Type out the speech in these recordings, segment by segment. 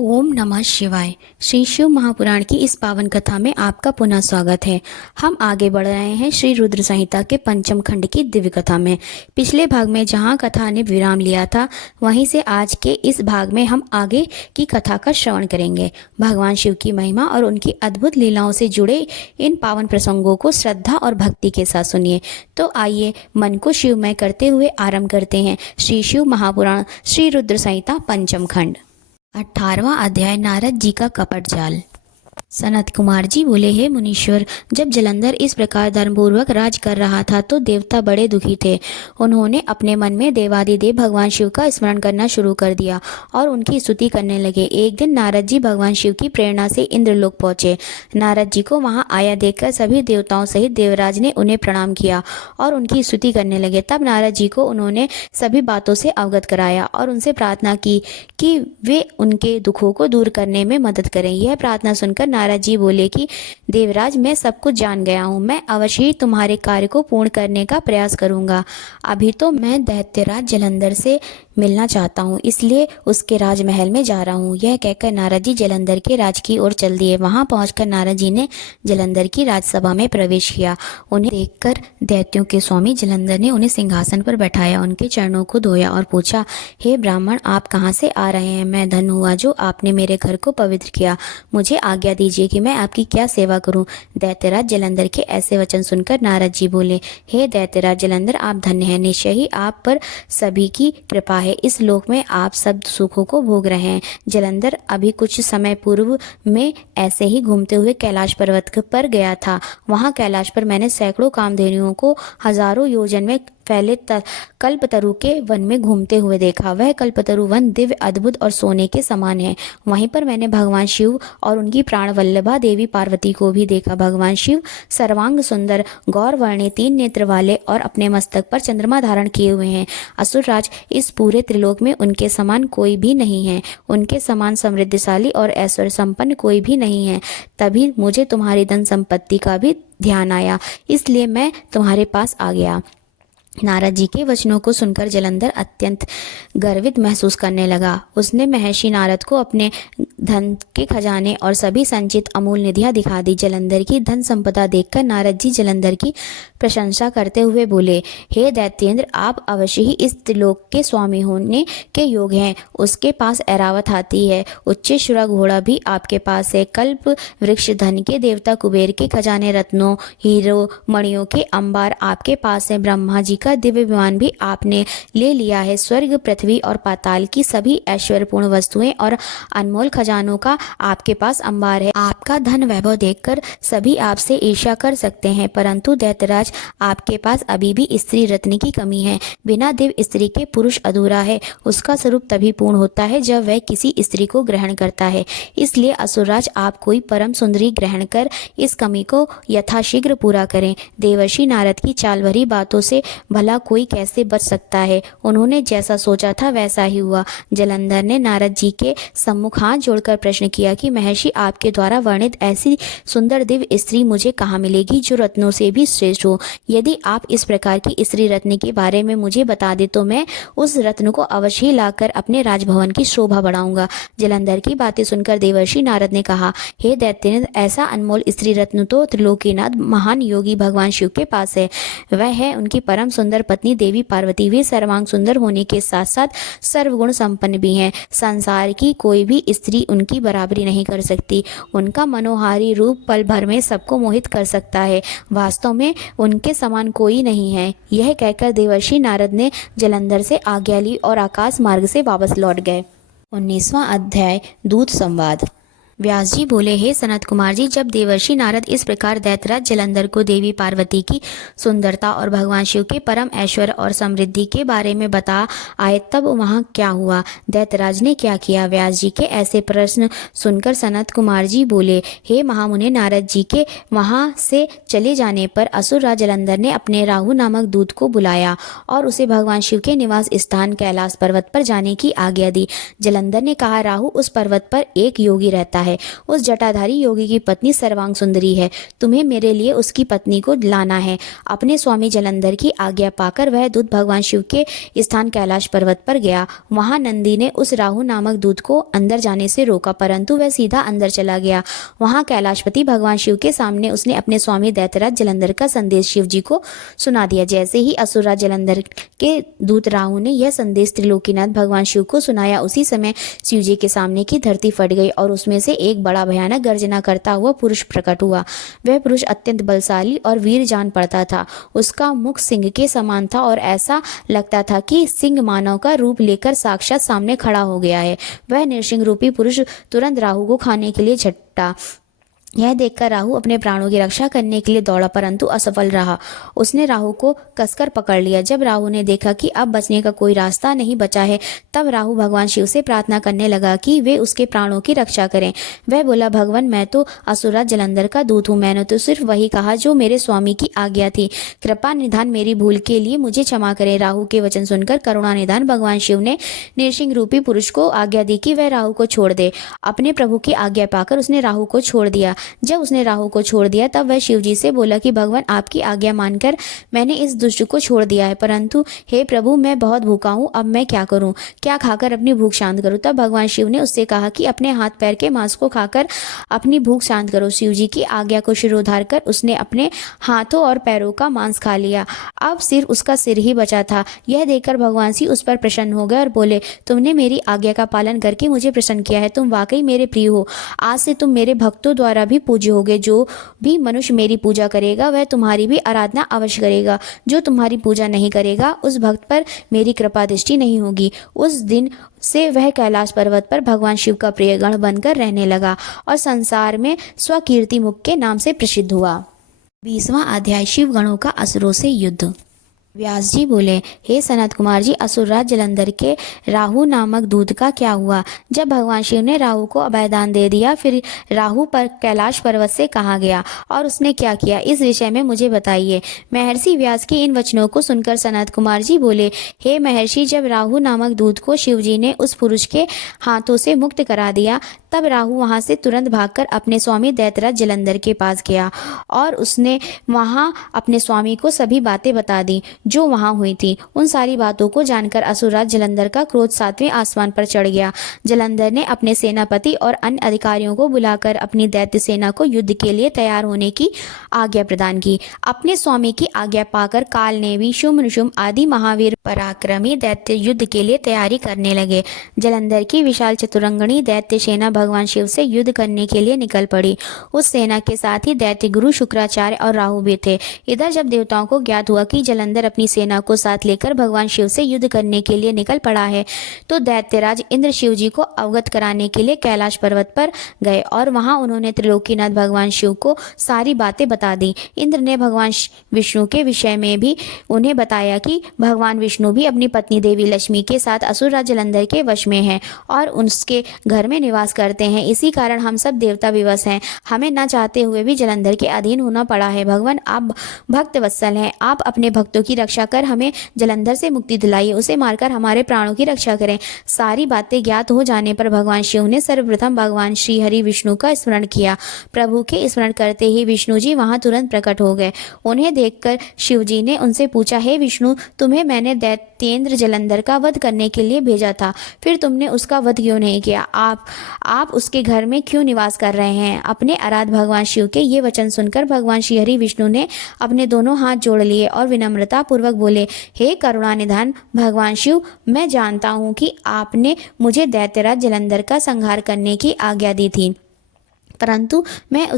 ओम नमः शिवाय। श्री शिव महापुराण की इस पावन कथा में आपका पुनः स्वागत है। हम आगे बढ़ रहे हैं श्री रुद्र संहिता के पंचम खंड की दिव्य कथा में। पिछले भाग में जहां कथा ने विराम लिया था, वहीं से आज के इस भाग में हम आगे की कथा का श्रवण करेंगे। भगवान शिव की महिमा और उनकी अद्भुत लीलाओं से जुड़े इन पावन प्रसंगों को श्रद्धा और भक्ति के साथ सुनिए। तो आइए मन को शिवमय करते हुए आरंभ करते हैं श्री शिव महापुराण श्री रुद्र संहिता पंचम खंड। 18वां अध्याय, नारद जी का कपट जाल। सनत कुमार जी बोले, हे मुनीश्वर, जब जलंधर इस प्रकार धर्मपूर्वक राज कर रहा था तो देवता बड़े दुखी थे। उन्होंने अपने मन में देवादिदेव भगवान शिव का स्मरण करना शुरू कर दिया और उनकी स्तुति करने लगे। एक दिन नारद जी भगवान शिव की प्रेरणा से इंद्रलोक पहुंचे। नारद जी को वहां आया देखकर सभी देवताओं सहित देवराज ने उन्हें प्रणाम किया और उनकी स्तुति करने लगे। तब नारद जी को उन्होंने सभी बातों से अवगत कराया और उनसे प्रार्थना की कि वे उनके दुखों को दूर करने में मदद करें। यह प्रार्थना सुनकर नारद जी बोले कि देवराज, मैं सब कुछ जान गया हूँ। मैं अवश्य ही तुम्हारे कार्य को पूर्ण करने का प्रयास करूंगा। अभी तो मैं दैत्यराज जलंधर से मिलना चाहता हूँ, इसलिए उसके राजमहल में जा रहा हूँ। यह कहकर नारद जी जलंधर के राज की ओर चल दिए। वहां पहुंचकर नारद जी ने जलंधर की राजसभा में प्रवेश किया। उन्हें देखकर दैत्यों के स्वामी जलंधर ने उन्हें सिंहासन पर बैठाया, उनके चरणों को धोया और पूछा, हे ब्राह्मण, आप कहाँ से आ रहे हैं? मैं धन्य हुआ जो आपने मेरे घर को पवित्र किया। मुझे आज्ञा दीजिए कि मैं आपकी क्या सेवा करूं। दैत्यराज जलंधर के ऐसे वचन सुनकर नारद जी बोले, हे दैत्यराज जलंधर, आप धन्य हैं। निश्चय ही आप पर सभी की कृपा है। इस लोक में आप सब सुखों को भोग रहे हैं। जलंधर अभी कुछ समय पूर्व में ऐसे ही घूमते हुए कैलाश पर्वत पर गया था। वहां कैलाश पर मैंने सैकड़ों कामधेनुओं को हजारों योजन में फैले कल्पतरु के वन में घूमते हुए देखा। वह कल्पतरु वन दिव्य, अद्भुत और सोने के समान है। वहीं पर मैंने भगवान शिव और उनकी प्राण वल्लभा देवी पार्वती को भी देखा। भगवान शिव सर्वांग सुंदर, गौरवर्णे, 3 नेत्र वाले और अपने मस्तक पर चंद्रमा धारण किए हुए हैं। असुरराज, इस पूरे त्रिलोक में उनके समान कोई भी नहीं है। उनके समान समृद्धिशाली और ऐश्वर्य संपन्न कोई भी नहीं है। तभी मुझे तुम्हारी धन संपत्ति का भी ध्यान आया, इसलिए मैं तुम्हारे पास आ गया। नारद जी के वचनों को सुनकर जलंधर अत्यंत गर्वित महसूस करने लगा। उसने महर्षि नारद को अपने धन के खजाने और सभी संचित अमूल निधियां दिखा दी। जलंधर की धन संपदा देखकर नारद जी जलंधर की प्रशंसा करते हुए बोले, हे दैत्येंद्र, आप अवश्य ही इस त्रिलोक के स्वामी होने के योग्य हैं। उसके पास ऐरावत हाथी है, उच्चेश्वरा घोड़ा भी आपके पास है। कल्प वृक्ष, धन के देवता कुबेर के खजाने, रत्नों, हीरो, मणियों के अंबार आपके पास है। ब्रह्मा जी का दिव्य विमान भी आपने ले लिया है। स्वर्ग, पृथ्वी और पाताल की सभी ऐश्वर्यपूर्ण वस्तुएं और अनमोल खजानों का आपके पास अंबार है। आपका धन वैभव देखकर सभी आपसे ईर्ष्या कर सकते हैं, परंतु दैत्यराज, आपके पास अभी भी स्त्री रत्न की कमी है। बिना दिव्य स्त्री के पुरुष अधूरा है। उसका स्वरूप तभी पूर्ण होता है जब वह किसी स्त्री को ग्रहण करता है। इसलिए असुरराज, आप कोई परम सुंदरी ग्रहण कर इस कमी को यथाशीघ्र पूरा करें। देवर्षि नारद की चाल भरी बातों से भला कोई कैसे बच सकता है? उन्होंने जैसा सोचा था वैसा ही हुआ। जलंधर ने नारद जी के सम्मुख हाथ जोड़कर प्रश्न किया कि महर्षि, आपके द्वारा वर्णित ऐसी सुंदर दिव्य स्त्री मुझे कहाँ मिलेगी जो रत्नों से भी श्रेष्ठ हो? यदि आप इस प्रकार की स्त्री रत्न के बारे में मुझे बता दे तो मैं उस रत्न को अवश्य ही लाकर अपने राजभवन की शोभा बढ़ाऊंगा। जलंधर की बातें सुनकर देवर्षि नारद ने कहा, हे दैत्येंद्र, ऐसा अनमोल स्त्री रत्न तो त्रिलोकीनाथ महान योगी भगवान शिव के पास है। वह है उनकी परम सुंदर पत्नी देवी पार्वती। वे सर्वांग सुंदर होने के साथ साथ सर्वगुण संपन्न भी हैं। संसार की कोई भी स्त्री उनकी बराबरी नहीं कर सकती। उनका मनोहारी रूप पल भर में सबको मोहित कर सकता है। वास्तव में उनके समान कोई नहीं है। यह कहकर देवर्षि नारद ने जलंधर से आज्ञा ली और आकाश मार्ग से वापस लौट गए। 19वां अध्याय, दूत संवाद। व्यास जी बोले, हे सनत कुमार जी, जब देवर्षि नारद इस प्रकार दैत्यराज जलंधर को देवी पार्वती की सुंदरता और भगवान शिव के परम ऐश्वर्य और समृद्धि के बारे में बता आए, तब वहां क्या हुआ? दैत्यराज ने क्या किया? व्यास जी के ऐसे प्रश्न सुनकर सनत कुमार जी बोले, हे महामुनि, नारद जी के वहां से चले जाने पर असुरराज जलंधर ने अपने राहु नामक दूत को बुलाया और उसे भगवान शिव के निवास स्थान कैलाश पर्वत पर जाने की आज्ञा दी। जलंधर ने कहा, राहु उस पर्वत पर एक योगी रहता है। है। उस जटाधारी योगी की पत्नी सर्वांग सुंदरी है, तुम्हें मेरे लिए उसकी पत्नी को लाना है। अपने स्वामी जलंधर की आज्ञा पाकर वह दूत भगवान शिव के स्थान कैलाश पर्वत पर गया। वहां नंदी ने उस राहु नामक दूत को अंदर जाने से रोका, परंतु वह सीधा अंदर चला गया। वहां कैलाशपति भगवान शिव के सामने उसने अपने स्वामी दैत्यराज जलंधर का संदेश शिव जी को सुना दिया। जैसे ही असुरराज जलंधर के दूत राहु ने यह संदेश त्रिलोकीनाथ भगवान शिव को सुनाया, उसी समय शिव जी के सामने की धरती फट गई और उसमें से एक बड़ा भयानक गर्जना करता हुआ पुरुष प्रकट हुआ। वह पुरुष अत्यंत बलशाली और वीर जान पड़ता था। उसका मुख सिंह के समान था और ऐसा लगता था कि सिंह मानव का रूप लेकर साक्षात सामने खड़ा हो गया है। वह नृसिंह रूपी पुरुष तुरंत राहु को खाने के लिए झपटा। यह देखकर राहु अपने प्राणों की रक्षा करने के लिए दौड़ा, परंतु असफल रहा। उसने राहु को कसकर पकड़ लिया। जब राहु ने देखा कि अब बचने का कोई रास्ता नहीं बचा है, तब राहु भगवान शिव से प्रार्थना करने लगा कि वे उसके प्राणों की रक्षा करें। वह बोला, भगवान, मैं तो असुरराज जलंधर का दूत हूँ। मैंने तो सिर्फ वही कहा जो मेरे स्वामी की आज्ञा थी। कृपा निधान मेरी भूल के लिए मुझे क्षमा करें। राहु के वचन सुनकर करुणा निधान भगवान शिव ने नृसिंह रूपी पुरुष को आज्ञा दी कि वह राहु को छोड़ दे। अपने प्रभु की आज्ञा पाकर उसने राहु को छोड़ दिया। जब उसने राहु को छोड़ दिया, तब वह शिव जी से बोला कि भगवान, आपकी आज्ञा मानकर मैंने इस दुष्ट को छोड़ दिया है, परंतु हे प्रभु, मैं बहुत भूखा हूँ। अब मैं क्या करूँ? क्या खाकर अपनी भूख शांत करूँ? तब भगवान शिव ने उससे कहा कि अपने हाथ पैर के मांस को खाकर अपनी भूख शांत करो। शिव जी की आज्ञा को शिरोधार कर उसने अपने हाथों और पैरों का मांस खा लिया। अब सिर्फ उसका सिर ही बचा था। यह देखकर भगवान शिव उस पर प्रसन्न हो गए और बोले, तुमने मेरी आज्ञा का पालन करके मुझे प्रसन्न किया है। तुम वाकई मेरे प्रिय हो। आज से तुम मेरे भक्तों द्वारा भी पूज्य होगे। जो भी मनुष्य मेरी पूजा करेगा वह तुम्हारी भी आराधना अवश्य करेगा। जो तुम्हारी पूजा नहीं करेगा उस भक्त पर मेरी कृपा दृष्टि नहीं होगी। उस दिन से वह कैलाश पर्वत पर भगवान शिव का प्रिय गण बनकर रहने लगा और संसार में स्वकीर्ति मुख के नाम से प्रसिद्ध हुआ। 20वां अध्याय, शिव गणों का असुरों से युद्ध। व्यास जी बोले, हे सनत कुमार जी, असुरराज जलंधर के राहु नामक दूत का क्या हुआ? जब भगवान शिव ने राहु को अभयदान दे दिया, फिर राहु पर कैलाश पर्वत से कहा गया और उसने क्या किया, इस विषय में मुझे बताइए। महर्षि व्यास के इन वचनों को सुनकर सनत कुमार जी बोले, हे महर्षि, जब राहु नामक दूत को शिव जी ने उस पुरुष के हाथों से मुक्त करा दिया, तब राहु वहां से तुरंत भागकर अपने स्वामी दैत्यराज जलंधर के पास गया और उसने वहां अपने स्वामी को सभी बातें बता दी जो वहां हुई थी। उन सारी बातों को जानकर असुरराज जलंधर का क्रोध 7वें आसमान पर चढ़ गया। जलंधर ने अपने सेनापति और अन्य अधिकारियों को बुलाकर अपनी दैत्य सेना को युद्ध के लिए तैयार होने की आज्ञा प्रदान की। अपने स्वामी की आज्ञा पाकर काल ने भी शुम्भ निशुम्भ आदि महावीर पराक्रमी दैत्य युद्ध के लिए तैयारी करने लगे। जलंधर की विशाल चतुरंगणी दैत्य सेना भगवान शिव से युद्ध करने के लिए निकल पड़ी। उस सेना के साथ ही दैत्य गुरु शुक्राचार्य और राहु भी थे। इधर जब देवताओं को ज्ञात हुआ कि जलंधर अपनी सेना को साथ लेकर भगवान शिव से युद्ध करने के लिए निकल पड़ा है, तो दैत्यराज इंद्र शिव जी को अवगत कराने के लिए कैलाश पर्वत पर गए और वहां उन्होंने त्रिलोकीनाथ भगवान शिव को सारी बातें बता दी। इंद्र ने भगवान विष्णु के विषय में भी उन्हें बताया कि भगवान विष्णु भी अपनी पत्नी देवी लक्ष्मी के साथ असुरराज जलंधर के वश में हैं और उसके घर में निवास करते हैं। इसी कारण हम सब देवता विवश हैं। हमें न चाहते हुए भी जलंधर के अधीन होना पड़ा है। भगवान, आप भक्त वत्सल हैं। आप अपने भक्तों की रक्षा कर हमें जलंधर से मुक्ति दिलाइए। उसे मारकर हमारे प्राणों की रक्षा करें। सारी बातें ज्ञात हो जाने पर भगवान शिव ने सर्वप्रथम भगवान श्री हरि विष्णु का स्मरण किया। प्रभु के स्मरण करते ही विष्णु जी वहां तुरंत प्रकट हो गए। उन्हें देखकर शिव जी ने उनसे पूछा, हे विष्णु, तुम्हें मैंने दैत्येंद्र जलंधर का वध करने के लिए भेजा था, फिर तुमने उसका वध क्यों नहीं किया? आप उसके घर में क्यों निवास कर रहे हैं? अपने आराध्य भगवान शिव के ये वचन सुनकर भगवान श्री हरि विष्णु ने अपने दोनों हाथ जोड़ लिए और विनम्रता पूर्वक बोले, हे करुणा निधान भगवान शिव, मैं जानता हूँ कि आपने मुझे दैत्यराज जलंधर का संहार करने की आज्ञा दी थी, परंतु मैं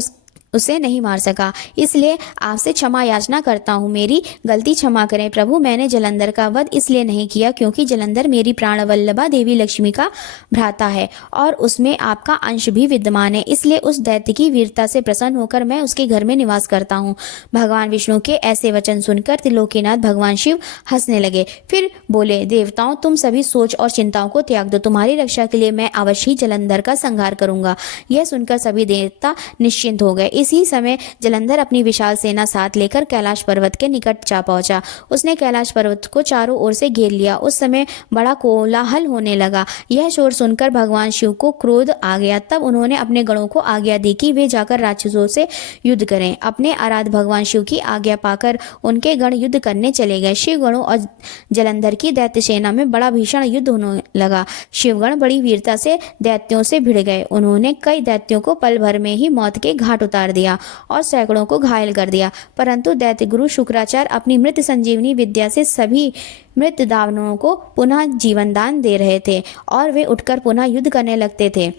उसे नहीं मार सका, इसलिए आपसे क्षमा याचना करता हूँ। मेरी गलती क्षमा करें प्रभु। मैंने जलंधर का वध इसलिए नहीं किया क्योंकि जलंधर मेरी प्राणवल्लभा देवी लक्ष्मी का भ्राता है और उसमें आपका अंश भी विद्यमान है, इसलिए उस दैत्य की वीरता से प्रसन्न होकर मैं उसके घर में निवास करता हूँ। भगवान विष्णु के ऐसे वचन सुनकर त्रिलोकीनाथ भगवान शिव हंसने लगे। फिर बोले, देवताओं, तुम सभी सोच और चिंताओं को त्याग दो। तुम्हारी रक्षा के लिए मैं अवश्य ही जलंधर का संहार करूंगा। यह सुनकर सभी देवता निश्चिंत हो गए। इसी समय जलंधर अपनी विशाल सेना साथ लेकर कैलाश पर्वत के निकट जा पहुंचा। उसने कैलाश पर्वत को चारों ओर से घेर लिया। उस समय बड़ा कोलाहल होने लगा। यह शोर सुनकर भगवान शिव को क्रोध आ गया। तब उन्होंने अपने गणों को आज्ञा दी कि वे जाकर राक्षसों से युद्ध करें। अपने आराध्य भगवान शिव की आज्ञा पाकर उनके गण युद्ध करने चले गए। शिवगणों और जलंधर की दैत्य सेना में बड़ा भीषण युद्ध होने लगा। शिवगण बड़ी वीरता से दैत्यों से भिड़ गए। उन्होंने कई दैत्यों को पल भर में ही मौत के घाट उतार दिया और सैकड़ों को घायल कर दिया। परंतु दैत्य गुरु शुक्राचार्य अपनी मृत संजीवनी विद्या से सभी मृत दानवों को पुनः जीवन दान दे रहे थे और वे उठकर पुनः युद्ध करने लगते थे।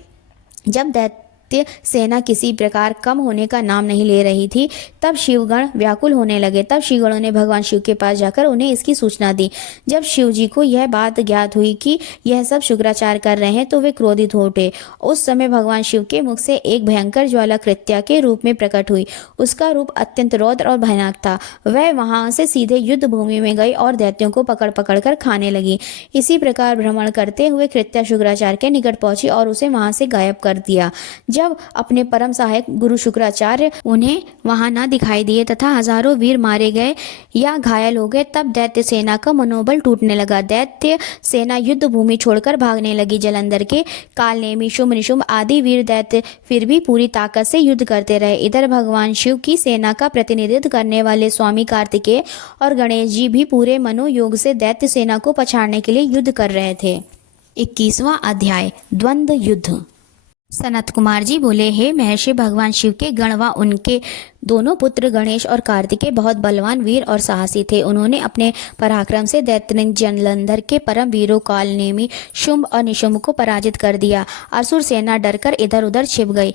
जब दैत्य सेना किसी प्रकार कम होने का नाम नहीं ले रही थी, तब शिवगण व्याकुल होने लगे। तब शिवगणों ने भगवान शिव के पास जाकर उन्हें इसकी सूचना दी। जब शिव जी को यह बात ज्ञात हुई कि यह सब शुक्राचार्य कर रहे हैं, तो वे क्रोधित हो उठे। उस समय भगवान शिव के मुख से एक भयंकर ज्वाला कृत्या के रूप में प्रकट हुई। उसका रूप अत्यंत रौद्र और भयानक था। वह वहां से सीधे युद्ध भूमि में गई और दैत्यों को पकड़ पकड़ कर खाने लगी। इसी प्रकार भ्रमण करते हुए कृत्या शुक्राचार्य के निकट पहुंची और उसे वहां से गायब कर दिया। जब अपने परम सहायक गुरु शुक्राचार्य उन्हें वहां न दिखाई दिए तथा हजारों वीर मारे गए या घायल हो गए, तब दैत्य सेना का मनोबल टूटने लगा। दैत्य सेना युद्ध भूमि छोड़कर भागने लगी। जलंधर के कालनेमी, शुंभ, निशुंभ आदि वीर दैत्य फिर भी पूरी ताकत से युद्ध करते रहे। इधर भगवान शिव की सेना का प्रतिनिधित्व करने वाले स्वामी कार्तिकेय और गणेश जी भी पूरे मनोयोग से दैत्य सेना को पछाड़ने के लिए युद्ध कर रहे थे। 21वां अध्याय, द्वंद्व युद्ध। सनत कुमार जी बोले, हे महर्षि, भगवान शिव के गण व उनके दोनों पुत्र गणेश और कार्तिकेय बहुत बलवान वीर और साहसी थे। उन्होंने अपने पराक्रम से दैत्य जलंधर के परम वीरों कालनेमी, शुंभ और निशुंभ को पराजित कर दिया। असुर सेना डरकर इधर उधर छिप गई।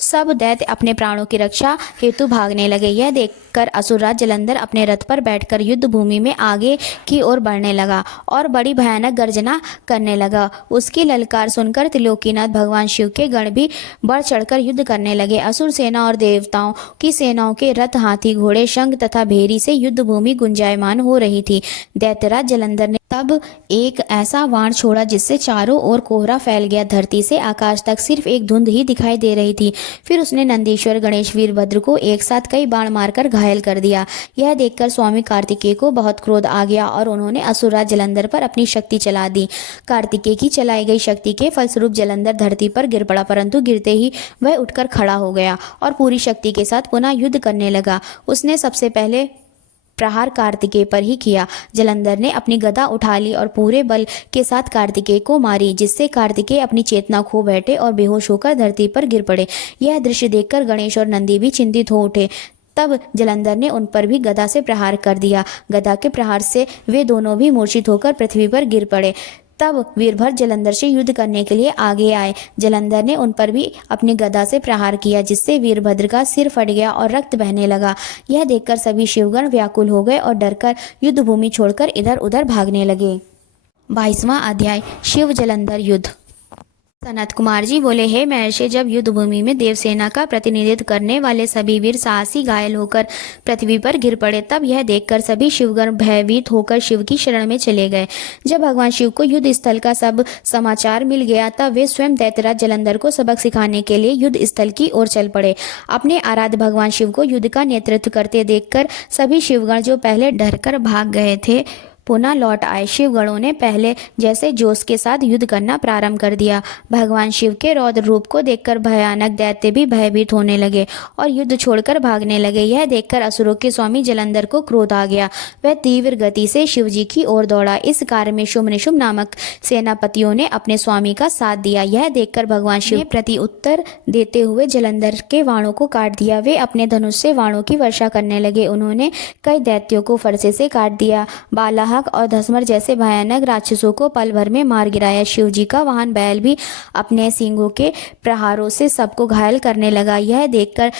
सब दैत्य अपने प्राणों की रक्षा हेतु भागने लगे। यह देखकर असुरराज जलंधर अपने रथ पर बैठकर युद्ध भूमि में आगे की ओर बढ़ने लगा और बड़ी भयानक गर्जना करने लगा। उसकी ललकार सुनकर त्रिलोकीनाथ भगवान शिव के गण भी बढ़ चढ़कर युद्ध करने लगे। असुर सेना और देवताओं की सेनाओं के रथ, हाथी, घोड़े, शंख तथा भेरी से युद्ध भूमि गुंजायमान हो रही थी। दैत्यराज जलंधर ने तब एक ऐसा बाण छोड़ा जिससे चारों ओर कोहरा फैल गया। धरती से आकाश तक सिर्फ एक धुंध ही दिखाई दे रही थी। फिर उसने नंदीश्वर, गणेश, वीरभद्र को एक साथ कई बाण मारकर घायल कर दिया। यह देखकर स्वामी कार्तिकेय को बहुत क्रोध आ गया और उन्होंने असुरराज जलंधर पर अपनी शक्ति चला दी। कार्तिकेय की चलाई गई शक्ति के फलस्वरूप जलंधर धरती पर गिर पड़ा, परंतु गिरते ही वह उठकर खड़ा हो गया और पूरी शक्ति के साथ पुनः युद्ध करने लगा। उसने सबसे पहले प्रहार कार्तिकेय पर ही किया। जलंधर ने अपनी गदा उठा ली और पूरे बल के साथ कार्तिकेय को मारी, जिससे कार्तिकेय अपनी चेतना खो बैठे और बेहोश होकर धरती पर गिर पड़े। यह दृश्य देखकर गणेश और नंदी भी चिंतित हो उठे। तब जलंधर ने उन पर भी गदा से प्रहार कर दिया। गदा के प्रहार से वे दोनों भी मूर्छित होकर पृथ्वी पर गिर पड़े। तब वीरभद्र जलंधर से युद्ध करने के लिए आगे आए। जलंधर ने उन पर भी अपनी गदा से प्रहार किया, जिससे वीरभद्र का सिर फट गया और रक्त बहने लगा। यह देखकर सभी शिवगण व्याकुल हो गए और डरकर युद्ध भूमि छोड़कर इधर उधर भागने लगे। 22वां अध्याय, शिव जलंधर युद्ध। सनत कुमार जी बोले, हे महर्षि, जब युद्ध भूमि में देवसेना का प्रतिनिधित्व करने वाले सभी वीर साहसी घायल होकर पृथ्वी पर गिर पड़े, तब यह देखकर सभी शिवगण भयभीत होकर शिव की शरण में चले गए। जब भगवान शिव को युद्ध स्थल का सब समाचार मिल गया, तब वे स्वयं दैत्यराज जलंधर को सबक सिखाने के लिए युद्ध स्थल की ओर चल पड़े। अपने आराध्य भगवान शिव को युद्ध का नेतृत्व करते देखकर सभी शिवगण जो पहले डरकर भाग गए थे पुनः लौट आए। शिवगणों ने पहले जैसे जोश के साथ युद्ध करना प्रारंभ कर दिया। भगवान शिव के रौद्र रूप को देखकर भयानक दैत्य भी भयभीत होने लगे और युद्ध छोड़कर भागने लगे। यह देखकर असुरों के स्वामी जलंधर को क्रोध आ गया। वह तीव्र गति से शिव जी की ओर दौड़ा। इस कार्य में शुंभ निशुंभ नामक सेनापतियों ने अपने स्वामी का साथ दिया। यह देखकर भगवान शिव ने प्रति उत्तर देते हुए जलंधर के वाणों को काट दिया। वे अपने धनुष से वाणों की वर्षा करने लगे। उन्होंने कई दैत्यों को फरसे से काट दिया। बालाहक और धसमर जैसे भयानक राक्षसों को पल भर में मार गिराया। शिव जी का वाहन बैल भी अपने सींगों के प्रहारों से सबको घायल करने लगा। यह देखकर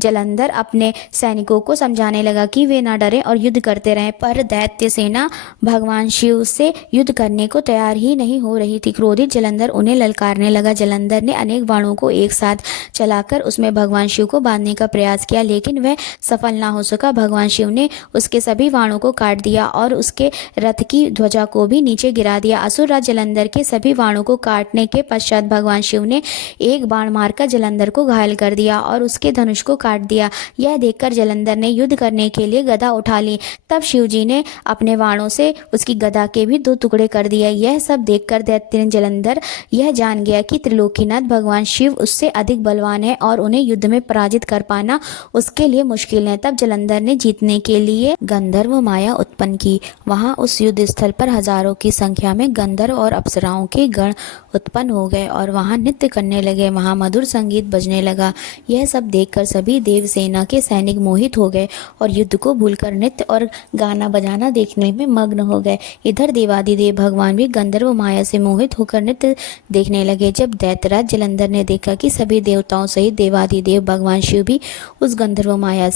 जलंधर अपने सैनिकों को समझाने लगा कि वे न डरें और युद्ध करते रहें, पर दैत्य सेना भगवान शिव से युद्ध करने को तैयार ही नहीं हो रही थी। क्रोधित जलंधर उन्हें ललकारने लगा। जलंधर ने अनेक बाणों को एक साथ चलाकर उसमें भगवान शिव को बांधने का प्रयास किया, लेकिन वह सफल ना हो सका। भगवान शिव ने उसके सभी बाणों को काट दिया और उसके रथ की ध्वजा को भी नीचे गिरा दिया। असुरराज जलंधर के सभी बाणों को काटने के पश्चात भगवान शिव ने एक बाण मारकर जलंधर को घायल कर दिया और उसके धनुष को काट दिया। यह देखकर जलंधर ने युद्ध करने के लिए गदा उठा ली। तब शिवजी ने अपने बाणों से उसकी गदा के भी 2 टुकड़े कर दिए। यह सब देखकर दैत्य जलंधर यह जान गया कि त्रिलोकीनाथ भगवान शिव उससे अधिक बलवान है और उन्हें युद्ध में पराजित कर पाना उसके लिए मुश्किल है। तब जलंधर ने जीतने के लिए गंधर्व माया उत्पन्न की। वहां उस युद्ध स्थल पर हजारों की संख्या में गंधर्व और अप्सराओं के गण उत्पन्न हो गए और वहां नृत्य करने लगे। वहां मधुर संगीत बजने लगा। यह सब देखकर सभी देव सेना के सैनिक मोहित हो गए और युद्ध को भूलकर नृत्य और गाना बजाना देखने में मग्न हो गए। इधर देवादिदेव भगवान भी गंधर्व माया से मोहित होकर नृत्य देखने लगे। जब दैत्यराज जलंधर ने देखा कि सभी देवताओं सहित देवादिदेव भगवान शिव भी उस गंधर्व माया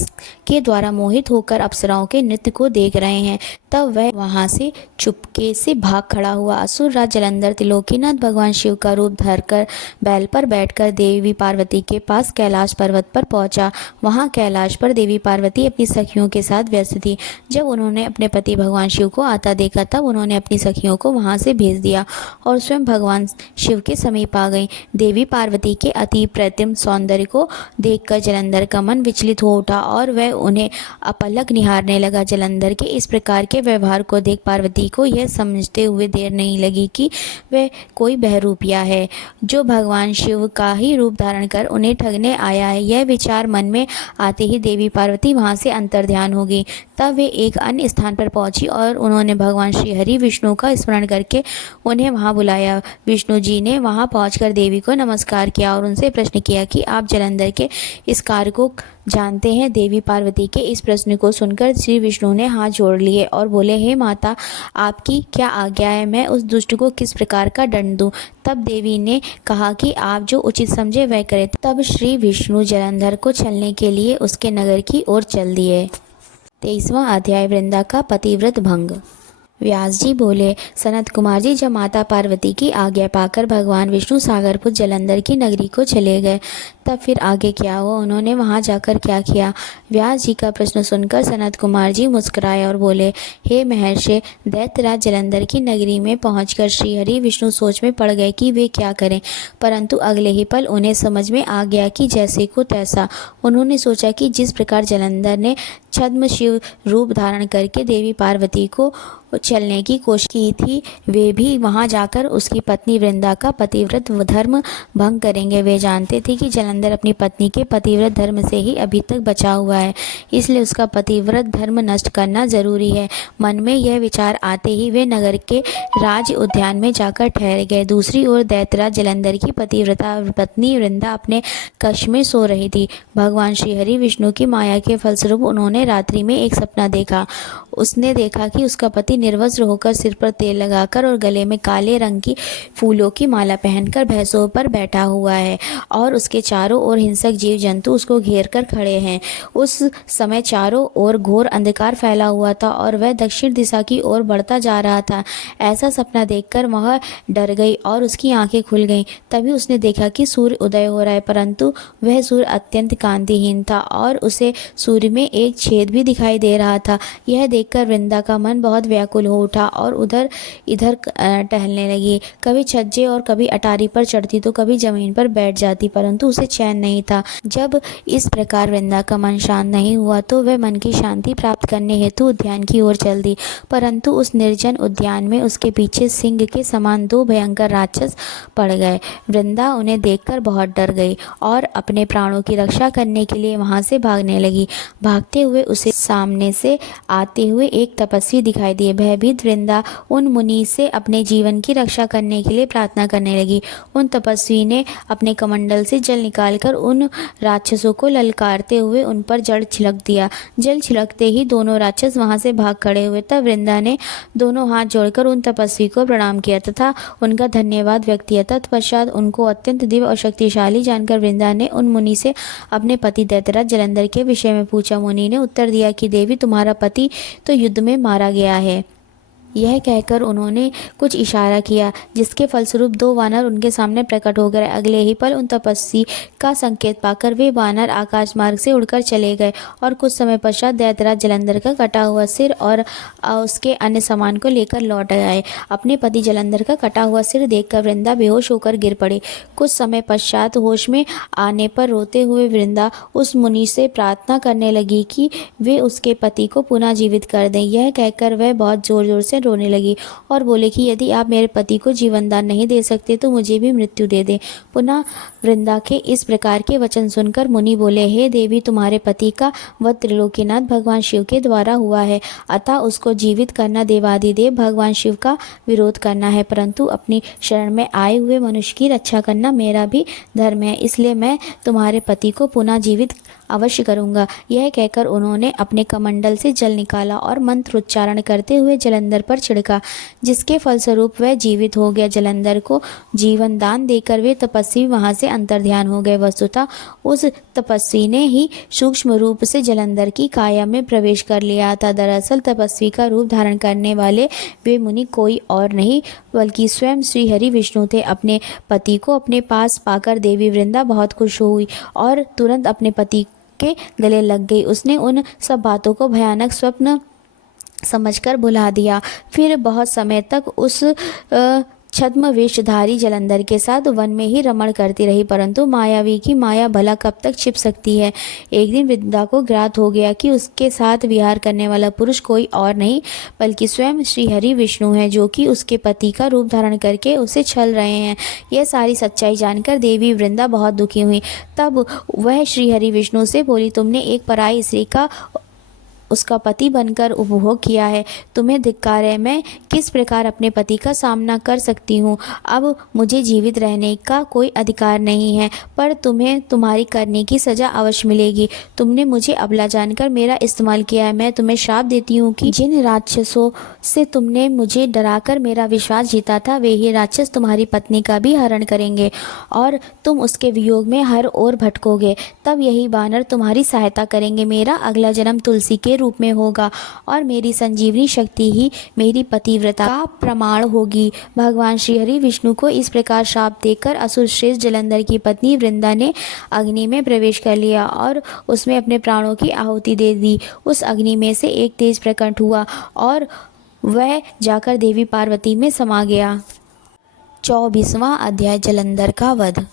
के द्वारा मोहित होकर अप्सराओं के नृत्य को देख रहे हैं, तब वह वहां से चुपके से भाग खड़ा हुआ। असुर राज जलंधर त्रिलोकीनाथ भगवान शिव का रूप धरकर बैल पर बैठकर देवी पार्वती के पास कैलाश पर्वत पर पहुंचा। वहां कैलाश पर देवी पार्वती अपनी सखियों के साथ व्यस्त थी। जब उन्होंने अपने पति भगवान शिव को आता देखा तब उन्होंने अपनी सखियों को वहां से भेज दिया और स्वयं भगवान शिव के समीप आ गई। देवी पार्वती के अति प्रतिम सौंदर्य को देखकर जलंधर का मन विचलित हो उठा और वह उन्हें अपलक निहारने लगा। जलंधर के इस प्रकार के व्यवहार को देख पार्वती को यह समझते हुए देर नहीं लगी कि वह कोई बहरूपिया है जो भगवान शिव का ही रूप धारण कर उन्हें ठगने आया है। यह विचार मन में आते ही देवी पार्वती वहां से अंतर्ध्यान हो गई। तब वे एक अन्य स्थान पर पहुंची और उन्होंने भगवान श्री हरि विष्णु का स्मरण करके उन्हें वहां बुलाया। विष्णु जी ने वहां पहुंचकर देवी को नमस्कार किया और उनसे प्रश्न किया कि आप जलंधर के इस कार्य को जानते हैं। देवी पार्वती के इस प्रश्न को सुनकर श्री विष्णु ने हाथ जोड़ लिए और बोले, हे माता, आपकी क्या आज्ञा है, मैं उस दुष्ट को किस प्रकार का दंड दूं? तब देवी ने कहा कि आप जो उचित समझे वह करें। तब श्री विष्णु जलंधर को छलने के लिए उसके नगर की ओर चल दिए। 23वां अध्याय, वृंदा का पतिव्रत भंग। व्यास जी बोले, सनत कुमार जी, जब माता पार्वती की आज्ञा पाकर भगवान विष्णु सागरपुर जलंधर की नगरी को चले गए तब फिर आगे क्या हुआ, उन्होंने वहां जाकर क्या किया? व्यास जी का प्रश्न सुनकर सनत कुमार जी मुस्कुराए और बोले, हे महर्षि, दैत्यराज जलंधर की नगरी में पहुंचकर श्री हरि विष्णु सोच में पड़ गए कि वे क्या करें, परंतु अगले ही पल उन्हें समझ में आ गया कि जैसे को तैसा। उन्होंने सोचा कि जिस प्रकार जलंधर ने छद्म शिव रूप धारण करके देवी पार्वती को चलने की कोशिश की थी, वे भी वहां जाकर उसकी पत्नी वृंदा का पतिव्रत धर्म भंग करेंगे। वे जानते थे कि जलंधर अपनी पत्नी के पतिव्रत धर्म से ही अभी तक बचा हुआ है, इसलिए उसका पतिव्रत धर्म नष्ट करना जरूरी है। मन में यह विचार आते ही वे नगर के राज उद्यान में जाकर ठहर गए। दूसरी ओर दैत्यराज जलंधर की पतिव्रता पत्नी वृंदा अपने कक्ष में सो रही थी। भगवान श्री हरि विष्णु की माया के फलस्वरूप उन्होंने रात्रि में एक सपना देखा। उसने देखा कि उसका पति निर्वस्त्र होकर सिर पर तेल लगाकर और गले में काले रंग की फूलों की माला पहनकर भैंसों पर बैठा हुआ है और उसके चारों ओर हिंसक जीव जंतु उसको घेर कर खड़े हैं। उस समय चारों ओर घोर अंधकार फैला हुआ था और वह दक्षिण दिशा की ओर बढ़ता जा रहा था। ऐसा सपना देखकर वह डर गई और उसकी आंखें खुल गईं। तभी उसने देखा कि सूर्य उदय हो रहा है, परंतु वह सूर्य अत्यंत कांतिहीन था और उसे सूर्य में एक छेद भी दिखाई दे रहा था। यह देखकर वृंदा का मन बहुत व्याकुल हो उठा और उधर इधर टहलने लगी। कभी छज्जे और कभी अटारी पर चढ़ती तो कभी जमीन पर बैठ जाती, परंतु उसे चैन नहीं था। जब इस प्रकार वृंदा का मन शांत नहीं हुआ तो वह मन की शांति प्राप्त करने हेतु उद्यान की ओर चल दी, परंतु उस निर्जन उद्यान में उसके पीछे सिंह के समान 2 भयंकर राक्षस पड़ गए। वृंदा उन्हें देखकर बहुत डर गई और अपने प्राणों की रक्षा करने के लिए वहां से भागने लगी। भागते हुए उसे सामने से आते हुए एक तपस्वी दिखाई दिए। भयभीत वृंदा उन मुनि से अपने जीवन की रक्षा करने के लिए प्रार्थना करने लगी। उन तपस्वी ने अपने कमंडल से जल निकालकर उन राक्षसों को ललकारते हुए उन पर जल छिड़क दिया। जल छिड़कते ही दोनों राक्षस वहां से भाग खड़े हुए। तब वृंदा ने दोनों हाथ जोड़कर उन तपस्वी को प्रणाम किया तथा उनका धन्यवाद व्यक्त किया। तत्पश्चात उनको अत्यंत दिव्य और शक्तिशाली जानकर वृंदा ने उन मुनि से अपने पति दैत्यराज जलंधर के विषय में पूछा। मुनि ने उत्तर दिया कि देवी, तुम्हारा पति तो युद्ध में मारा गया है। यह कहकर उन्होंने कुछ इशारा किया, जिसके फलस्वरूप दो वानर उनके सामने प्रकट हो गए। अगले ही पल उन तपस्वी का संकेत पाकर वे वानर आकाश मार्ग से उड़कर चले गए और कुछ समय पश्चात दैत्यराज जलंधर का कटा हुआ सिर और उसके अन्य सामान को लेकर लौट आए। अपने पति जलंधर का कटा हुआ सिर देखकर वृंदा बेहोश होकर गिर पड़ी। कुछ समय पश्चात होश में आने पर रोते हुए वृंदा उस मुनि से प्रार्थना करने लगी कि वे उसके पति को पुनः जीवित कर दें। यह कहकर वह बहुत जोर जोर से रोने लगी और बोले कि यदि आप मेरे पति को जीवन दान नहीं दे सकते तो मुझे भी मृत्यु दे दें। पुनः वृंदा के इस प्रकार के वचन सुनकर मुनि बोले, हे देवी, तुम्हारे पति का वध त्रिलोकीनाथ भगवान शिव के द्वारा हुआ है, अतः उसको जीवित करना देवादिदेव भगवान शिव का विरोध करना है, परंतु अपनी शरण में आए हुए मनुष्य की रक्षा करना मेरा भी धर्म है, इसलिए मैं तुम्हारे पति को पुनः जीवित अवश्य करूंगा। यह कहकर उन्होंने अपने कमंडल से जल निकाला और मंत्र उच्चारण करते हुए जलंधर पर छिड़का, जिसके फलस्वरूप वह जीवित हो गया। जलंधर को जीवन दान देकर वे तपस्वी वहां से अंतर्ध्यान हो गए। वस्तुतः उस तपस्वी ने ही सूक्ष्म रूप से जलंधर की काया में प्रवेश कर लिया था। दरअसल तपस्वी का रूप धारण करने वाले वे मुनि कोई और नहीं बल्कि स्वयं श्री हरि विष्णु थे। अपने पति को अपने पास पाकर देवी वृंदा बहुत खुश हुई और तुरंत अपने पति के गले लग गई। उसने उन सब बातों को भयानक स्वप्न समझकर भुला दिया। फिर बहुत समय तक उस छद्म वेशधारी जलंधर के साथ वन में ही रमण करती रही, परंतु मायावी की माया भला कब तक छिप सकती है। एक दिन वृंदा को ज्ञात हो गया कि उसके साथ विहार करने वाला पुरुष कोई और नहीं बल्कि स्वयं श्री हरि विष्णु है, जो कि उसके पति का रूप धारण करके उसे छल रहे हैं। यह सारी सच्चाई जानकर देवी वृंदा बहुत दुखी हुई। तब वह श्री हरि विष्णु से बोली, तुमने एक पराई स्त्री का उसका पति बनकर उपभोग किया है, तुम्हें धिक्कार है। मैं किस प्रकार अपने पति का सामना कर सकती हूँ। अब मुझे जीवित रहने का कोई अधिकार नहीं है, पर तुम्हें तुम्हारी करने की सजा अवश्य मिलेगी। तुमने मुझे अबला जानकर मेरा इस्तेमाल किया है। मैं तुम्हें श्राप देती हूँ कि जिन राक्षसों से तुमने मुझे डराकर मेरा विश्वास जीता था, वे ही राक्षस तुम्हारी पत्नी का भी हरण करेंगे और तुम उसके वियोग में हर ओर भटकोगे। तब यही वानर तुम्हारी सहायता करेंगे। मेरा अगला जन्म तुलसी के रूप में होगा और मेरी संजीवनी शक्ति ही मेरी पतिव्रता का प्रमाण होगी। भगवान श्री हरि विष्णु को इस प्रकार शाप देकर असुर श्रेष्ठ जलंधर की पत्नी वृंदा ने अग्नि में प्रवेश कर लिया और उसमें अपने प्राणों की आहुति दे दी। उस अग्नि में से एक तेज प्रकट हुआ और वह जाकर देवी पार्वती में समा गया। 24वां अध्याय, जलंधर का वध।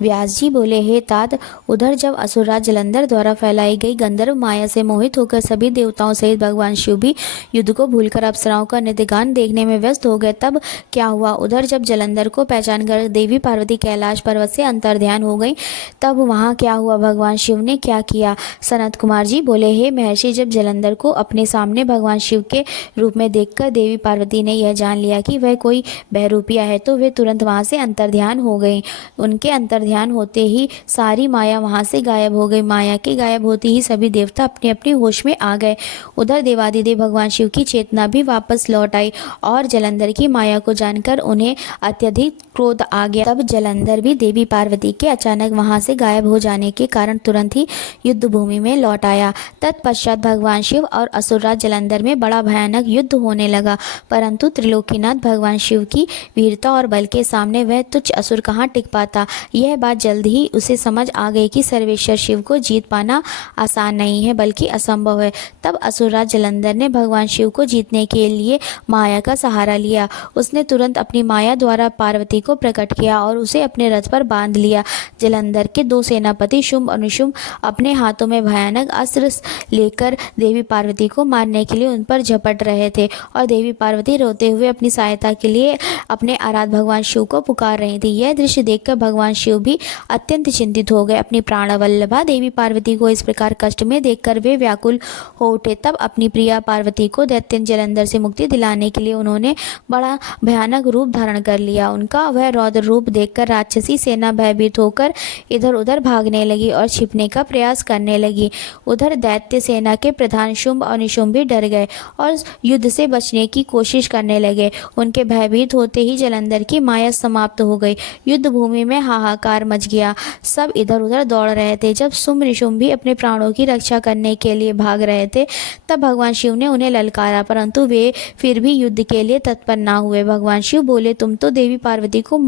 व्यास जी बोले, हे तात, उधर जब असुरराज जलंधर द्वारा फैलाई गई गंधर्व माया से मोहित होकर सभी देवताओं सहित भगवान शिव भी युद्ध को भूलकर अप्सराओं का नृत्यगान देखने में व्यस्त हो गए, तब क्या हुआ। उधर जब जलंधर को पहचान कर देवी पार्वती कैलाश पर्वत से अंतर्ध्यान हो गई, तब वहाँ क्या हुआ, भगवान शिव ने क्या किया। सनत कुमार जी बोले, हे महर्षि, जब जलंधर को अपने सामने भगवान शिव के रूप में देखकर देवी पार्वती ने यह जान लिया कि वह कोई बहरूपिया है, तो वे तुरंत वहाँ से अंतर्ध्यान हो गई। उनके अंतर्ध्यान होते ही सारी माया वहां से गायब हो गई। माया के गायब होते ही सभी देवता अपने अपने होश में आ गए। उधर देवादिदेव भगवान शिव की चेतना भी वापस लौट आई और जलंधर की माया को जानकर उन्हें अत्यधिक क्रोध आ गया। तब जलंधर भी देवी पार्वती के अचानक वहां से गायब हो जाने के कारण तुरंत ही युद्ध भूमि में लौट आया। तत्पश्चात भगवान शिव और असुरराज जलंधर में बड़ा भयानक युद्ध होने लगा, परंतु त्रिलोकीनाथ भगवान शिव की वीरता और बल के सामने वह तुच्छ असुर कहाँ टिक पाता। यह बात जल्द ही उसे समझ आ गई कि सर्वेश्वर शिव को जीत पाना आसान नहीं है बल्कि असंभव है। तब असुरराज जलंधर ने भगवान शिव को जीतने के लिए माया का सहारा लिया। उसने तुरंत अपनी माया द्वारा पार्वती को प्रकट किया और उसे अपने रथ पर बांध लिया। जलंधर के दो सेनापति शुंभ और निशुंभ अपने हाथों में भयानक अस्त्र लेकर देवी पार्वती को मारने के लिए उन पर झपट रहे थे और देवी पार्वती रोते हुए अपनी सहायता के लिए अपने आराध्य भगवान शिव को पुकार रही थी। यह दृश्य देखकर भगवान शिव भी अत्यंत चिंतित हो गए। अपनी प्राणवल्लभा देवी पार्वती को इस प्रकार कष्ट में देखकर वे व्याकुल हो उठे। तब अपनी प्रिया पार्वती को दैत्य जलंधर से मुक्ति दिलाने के लिए उन्होंने बड़ा भयानक रूप धारण कर लिया। उनका वह रौद्र रूप देखकर राक्षसी सेना भयभीत होकर इधर उधर भागने लगी और छिपने का प्रयास करने लगी। उधर दैत्य सेना के प्रधान शुंभ और निशुंभ भी डर गए और युद्ध से बचने की कोशिश करने लगे। उनके भयभीत होते ही जलंधर की माया समाप्त हो गई। युद्ध भूमि में हाहाकार हाहाकार मच गया। सब इधर उधर दौड़ रहे थे। जब शुंभ निशुंभ भी अपने प्राणों की रक्षा करने के लिए भाग रहे थे, तब भगवान शिव ने उन्हें ललकारा, परंतु वे फिर भी युद्ध के लिए तत्पर ना हुए। भगवान शिव बोले, तुम तो देवी पार्वती को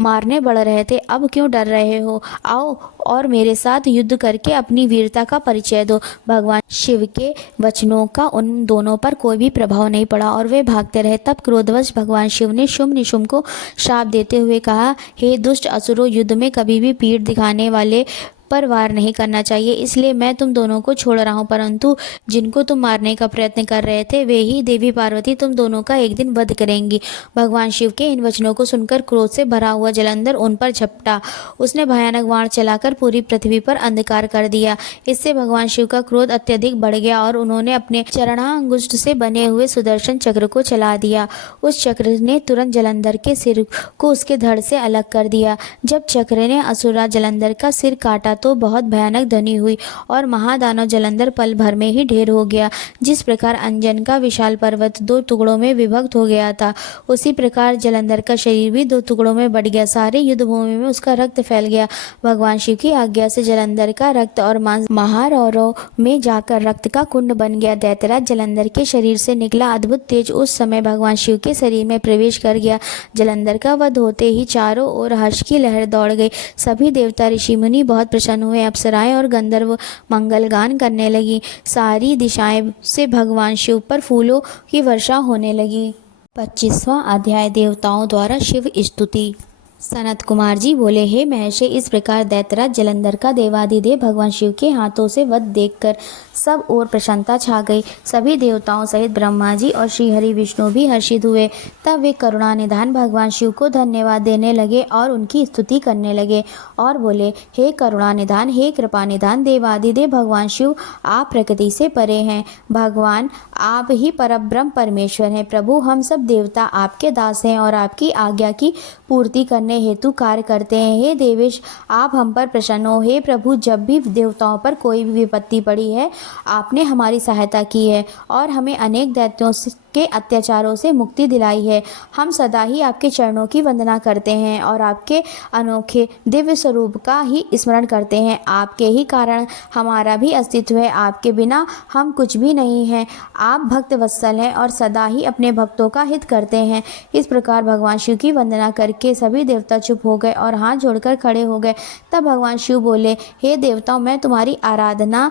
मारने बढ़ रहे थे, अब क्यों डर रहे हो? आओ और मेरे साथ युद्ध करके अपनी वीरता का परिचय दो। भगवान शिव के वचनों का उन दोनों पर कोई भी प्रभाव नहीं पड़ा और वे भागते रहे। तब क्रोधवश भगवान शिव ने शुंभ निशुंभ को शाप देते हुए कहा, हे दुष्ट असुरों, युद्ध में कभी भी पीठ दिखाने वाले पर वार नहीं करना चाहिए, इसलिए मैं तुम दोनों को छोड़ रहा हूँ, परंतु जिनको तुम मारने का प्रयत्न कर रहे थे वे ही देवी पार्वती तुम दोनों का एक दिन वध करेंगी। भगवान शिव के इन वचनों को सुनकर क्रोध से भरा हुआ जलंधर उन पर झपटा। उसने भयानक बाण चलाकर पूरी पृथ्वी पर अंधकार कर दिया। इससे भगवान शिव का क्रोध अत्यधिक बढ़ गया और उन्होंने अपने चरणांगुष्ठ से बने हुए सुदर्शन चक्र को चला दिया। उस चक्र ने तुरंत जलंधर के सिर को उसके धड़ से अलग कर दिया। जब चक्र ने असुरा जलंधर का सिर काटा तो बहुत भयानक ध्वनि हुई और महादानव जलंधर पल भर में ही ढेर हो गया। जिस प्रकार अंजन का विशाल पर्वत दो टुकड़ों में विभक्त हो गया था, उसी प्रकार जलंधर का शरीर भी दो टुकड़ों में बढ़ गया। सारी युद्ध भूमि में उसका रक्त फैल गया। भगवान शिव की आज्ञा से जलंधर का रक्त और मांस महारौरों में जाकर रक्त का कुंड बन गया। दैत्यराज जलंधर के शरीर से निकला अद्भुत तेज उस समय भगवान शिव के शरीर में प्रवेश कर गया। जलंधर का वध होते ही चारों ओर हर्ष की लहर दौड़ गई। सभी देवता ऋषि मुनि बहुत प्रसन्न हुए। अप्सराएं और गंधर्व मंगल गान करने लगी। सारी दिशाएं से भगवान शिव पर फूलों की वर्षा होने लगी। 25वां अध्याय, देवताओं द्वारा शिव स्तुति। सनत कुमार जी बोले, हे महर्षि, इस प्रकार दैत्यराज जलंधर का देवाधिदेव भगवान शिव के हाथों से वध देखकर सब ओर प्रसन्नता छा गई। सभी देवताओं सहित ब्रह्मा जी और श्री हरि विष्णु भी हर्षित हुए। तब वे करुणानिधान भगवान शिव को धन्यवाद देने लगे और उनकी स्तुति करने लगे और बोले, हे करुणानिधान, हे कृपानिधान देवाधिदेव भगवान शिव, आप प्रकृति से परे हैं। भगवान आप ही परब्रह्म परमेश्वर हैं। प्रभु, हम सब देवता आपके दास हैं और आपकी आज्ञा की पूर्ति करने हेतु कार्य करते हैं। हे देवेश, आप हम पर प्रसन्न हो। हे प्रभु, जब भी देवताओं पर कोई भी विपत्ति पड़ी है, आपने हमारी सहायता की है और हमें अनेक दैत्यों के अत्याचारों से मुक्ति दिलाई है। हम सदा ही आपके चरणों की वंदना करते हैं और आपके अनोखे दिव्य स्वरूप का ही स्मरण करते हैं। आपके ही कारण हमारा भी अस्तित्व है। आपके बिना हम कुछ भी नहीं हैं। आप भक्त वत्सल हैं और सदा ही अपने भक्तों का हित करते हैं। इस प्रकार भगवान शिव की वंदना करके सभी देवता चुप हो गए और हाथ जोड़कर खड़े हो गए। तब भगवान शिव बोले, हे देवताओं, मैं तुम्हारी आराधना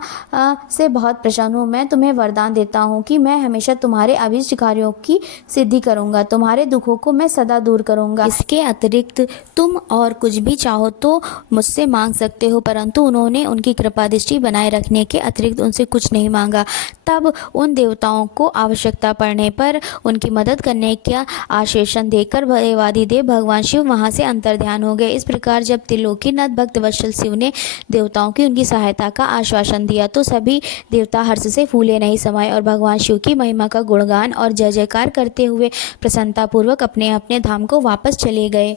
से बहुत प्रसन्न हूँ। मैं तुम्हें वरदान देता हूँ कि मैं हमेशा तुम्हारे अभीष्ट कार्यों की सिद्धि करूंगा। तुम्हारे दुखों को मैं सदा दूर करूंगा। इसके अतिरिक्त तुम और कुछ भी चाहो तो मुझसे मांग सकते हो। परंतु उन्होंने उनकी कृपा दृष्टि बनाए रखने के अतिरिक्त उनसे कुछ नहीं मांगा। तब उन देवताओं को आवश्यकता पड़ने पर उनकी मदद करने का आश्वासन देकर देवाधिदेव भगवान शिव वहां से अंतर्ध्यान हो गए। इस प्रकार जब त्रिलोकीनाथ भक्त वत्सल शिव ने देवताओं की उनकी सहायता का आश्वासन दिया तो सभी देवता हर्ष से फूले नहीं समाये और भगवान शिव की महिमा का गुणगान और जय जयकार करते हुए प्रसन्नतापूर्वक अपने अपने धाम को वापस चले गए।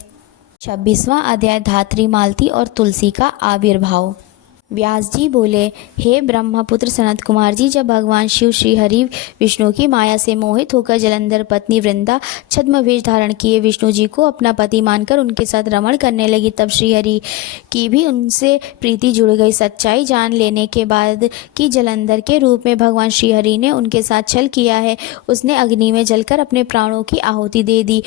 26वां अध्याय, धात्री मालती और तुलसी का आविर्भाव। व्यास जी बोले, हे ब्रह्मपुत्र सनत कुमार जी, जब भगवान शिव श्री हरि विष्णु की माया से मोहित होकर जलंधर पत्नी वृंदा छद्म वेश धारण किए विष्णु जी को अपना पति मानकर उनके साथ रमण करने लगी, तब श्री हरि की भी उनसे प्रीति जुड़ गई। सच्चाई जान लेने के बाद कि जलंधर के रूप में भगवान श्री हरि ने उनके साथ छल किया है, उसने अग्नि में जलकर अपने प्राणों की आहुति दे दी।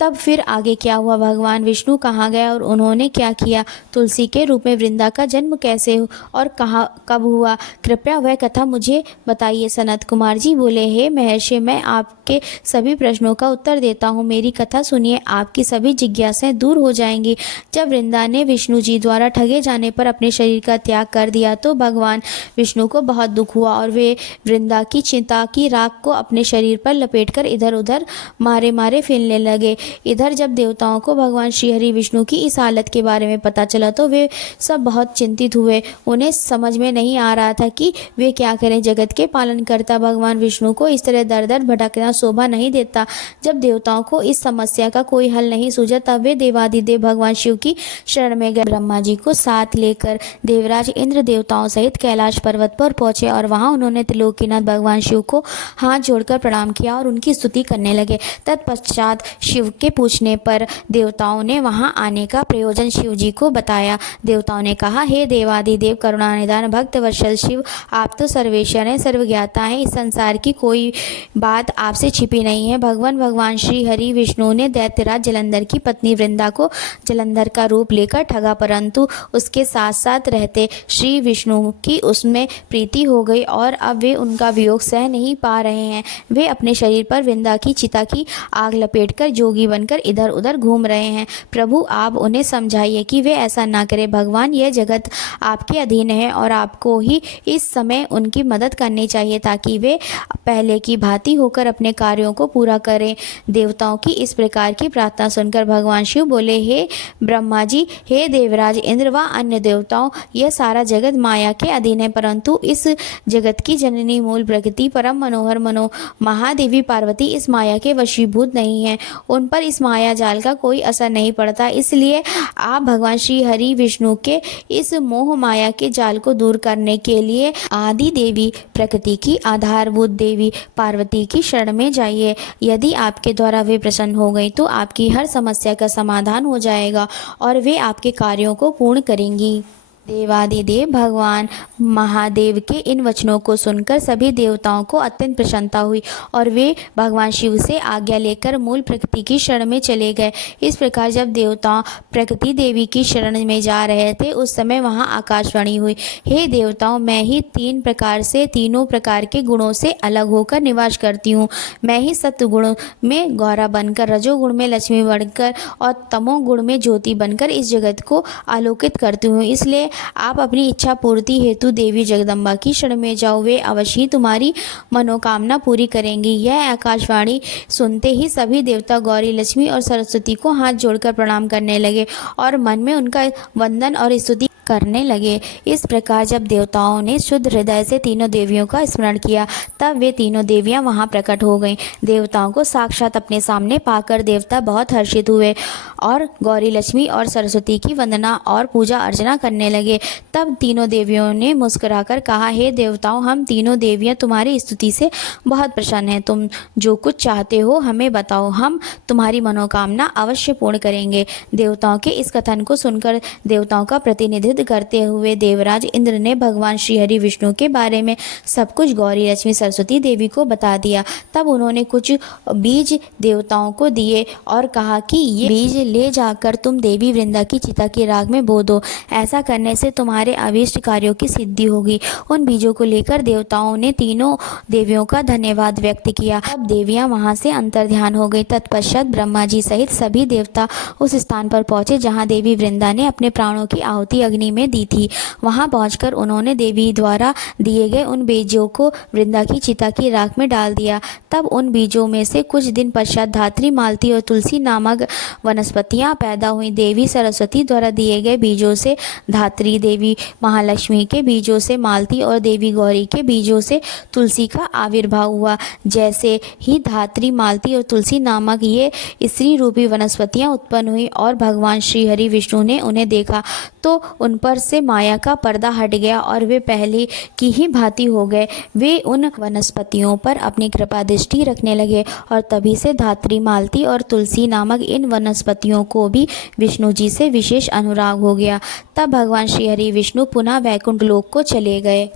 तब फिर आगे क्या हुआ? भगवान विष्णु कहाँ गए और उन्होंने क्या किया? तुलसी के रूप में वृंदा का जन्म कैसे और कहाँ कब हुआ? कृपया वह कथा मुझे बताइए। सनत कुमार जी बोले, हे महर्षि, मैं आपके सभी प्रश्नों का उत्तर देता हूँ। मेरी कथा सुनिए, आपकी सभी जिज्ञासाएं दूर हो जाएंगी। जब वृंदा ने विष्णु जी द्वारा ठगे जाने पर अपने शरीर का त्याग कर दिया तो भगवान विष्णु को बहुत दुख हुआ और वे वृंदा की चिता की राख को अपने शरीर पर लपेटकर इधर उधर मारे मारे फेंकने लगे। इधर जब देवताओं को भगवान श्री हरि विष्णु की इस हालत के बारे में पता चला तो वे सब बहुत चिंतित हुए। उन्हें समझ में नहीं आ रहा था कि वे क्या करें। जगत के पालनकर्ता भगवान विष्णु को इस तरह दर दर भटकना शोभा नहीं देता। जब देवताओं को इस समस्या का कोई हल नहीं सूझा तब वे देवाधिदेव भगवान शिव की शरण में गए। ब्रह्मा जी को साथ लेकर देवराज इंद्र देवताओं सहित कैलाश पर्वत पर पहुंचे और वहां उन्होंने त्रिलोकीनाथ भगवान शिव को हाथ जोड़कर प्रणाम किया और उनकी स्तुति करने लगे। तत्पश्चात शिव के पूछने पर देवताओं ने वहां आने का प्रयोजन शिव जी को बताया। देवताओं ने कहा, हे देवाधिदेव करुणानिधान भक्त वत्सल शिव, आप तो सर्वेश्वर हैं, सर्वज्ञाता हैं। इस संसार की कोई बात आपसे छिपी नहीं है। भगवान श्री हरि विष्णु ने दैत्यराज जलंधर की पत्नी वृंदा को जलंधर का रूप लेकर ठगा, परंतु उसके साथ साथ रहते श्री विष्णु की उसमें प्रीति हो गई और अब वे उनका वियोग सह नहीं पा रहे हैं। वे अपने शरीर पर वृंदा की चिता की आग लपेटकर जोगी बनकर इधर उधर घूम रहे हैं। प्रभु, आप उन्हें समझाइए कि वे ऐसा ना करें। भगवान, यह जगत आपके अधीन है और आपको ही इस समय उनकी मदद करनी चाहिए ताकि वे पहले की भांति होकर अपने कार्यों को पूरा करें। देवताओं की इस प्रकार की प्रार्थना सुनकर भगवान शिव बोले, हे ब्रह्मा जी, हे देवराज इंद्र व अन्य देवताओं, यह सारा जगत माया के अधीन है, परंतु इस जगत की जननी मूल प्रकृति परम मनोहर महादेवी पार्वती इस माया के वशीभूत नहीं है। उन पर इस माया जाल का कोई असर नहीं पड़ता। इसलिए आप भगवान श्री हरि विष्णु के इस मोह माया के जाल को दूर करने के लिए आदि देवी प्रकृति की आधारभूत देवी पार्वती की शरण में जाइए। यदि आपके द्वारा वे प्रसन्न हो गई तो आपकी हर समस्या का समाधान हो जाएगा और वे आपके कार्यों को पूर्ण करेंगी। देवादिदेव भगवान महादेव के इन वचनों को सुनकर सभी देवताओं को अत्यंत प्रसन्नता हुई और वे भगवान शिव से आज्ञा लेकर मूल प्रकृति की शरण में चले गए। इस प्रकार जब देवता प्रकृति देवी की शरण में जा रहे थे उस समय वहां आकाशवाणी हुई, हे देवताओं, मैं ही तीन प्रकार से तीनों प्रकार के गुणों से अलग होकर निवास करती हूँ। मैं ही सत्वगुण में गौरा बनकर, रजोगुण में लक्ष्मी बनकर और तमोगुण में ज्योति बनकर इस जगत को आलोकित करती हूँ। इसलिए आप अपनी इच्छा पूर्ति हेतु देवी जगदम्बा की शरण में जाओ, वे अवश्य ही तुम्हारी मनोकामना पूरी करेंगी। यह आकाशवाणी सुनते ही सभी देवता गौरी, लक्ष्मी और सरस्वती को हाथ जोड़कर प्रणाम करने लगे और मन में उनका वंदन और स्तुति करने लगे। इस प्रकार जब देवताओं ने शुद्ध हृदय से तीनों देवियों का स्मरण किया तब वे तीनों देवियां वहां प्रकट हो गईं। देवताओं को साक्षात अपने सामने पाकर देवता बहुत हर्षित हुए और गौरी, लक्ष्मी और सरस्वती की वंदना और पूजा अर्चना करने लगे। तब तीनों देवियों ने मुस्कुराकर कहा, हे देवताओं, हम तीनों देवियां तुम्हारी स्तुति से बहुत प्रसन्न हैं। तुम जो कुछ चाहते हो हमें बताओ, हम तुम्हारी मनोकामना अवश्य पूर्ण करेंगे। देवताओं के इस कथन को सुनकर देवताओं का प्रतिनिधित्व करते हुए देवराज इंद्र ने भगवान श्री हरि विष्णु के बारे में सब कुछ गौरी, लक्ष्मी, सरस्वती देवी को बता दिया। तब उन्होंने कुछ बीज देवताओं को दिए और कहा कि ये बीज ले जाकर तुम देवी वृंदा की चिता की राख में बो दो। ऐसा करने से तुम्हारे अभीष्ट कार्यों की सिद्धि होगी। उन बीजों को लेकर देवताओं ने तीनों देवियों का धन्यवाद व्यक्त किया। अब देवियां वहां से अंतर्ध्यान हो गई। तत्पश्चात ब्रह्मा जी सहित सभी देवता उस स्थान पर पहुंचे जहां देवी वृंदा ने अपने प्राणों की आहुति अग्नि में दी थी। वहां पहुंचकर उन्होंने देवी द्वारा दिए गए उन बीजों को वृंदा की चिता की राख में डाल दिया। तब उन बीजों में से कुछ दिन पश्चात धात्री, मालती और तुलसी नामक वनस्पतियां पैदा हुई। देवी सरस्वती द्वारा दिए गए बीजों से धात्री, देवी महालक्ष्मी के बीजों से मालती और देवी गौरी के बीजों से तुलसी का आविर्भाव हुआ। जैसे ही धात्री, मालती और तुलसी नामक ये स्त्री रूपी वनस्पतियां उत्पन्न हुई और भगवान श्री हरि विष्णु ने उन्हें देखा तो उन पर से माया का पर्दा हट गया और वे पहले की ही भांति हो गए। वे उन वनस्पतियों पर अपनी कृपा दृष्टि रखने लगे और तभी से धात्री, मालती और तुलसी नामक इन वनस्पतियों को भी विष्णु जी से विशेष अनुराग हो गया। तब भगवान श्री हरि विष्णु पुनः वैकुंठ लोक को चले गए।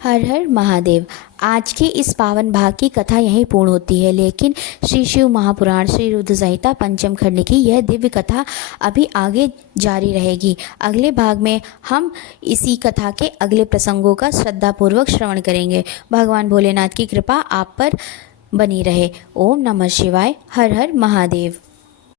हर हर महादेव। आज की इस पावन भाग की कथा यहीं पूर्ण होती है, लेकिन श्री शिव महापुराण श्री रुद्र संहिता पंचम खंड की यह दिव्य कथा अभी आगे जारी रहेगी। अगले भाग में हम इसी कथा के अगले प्रसंगों का श्रद्धापूर्वक श्रवण करेंगे। भगवान भोलेनाथ की कृपा आप पर बनी रहे। ओम नमः शिवाय। हर हर महादेव।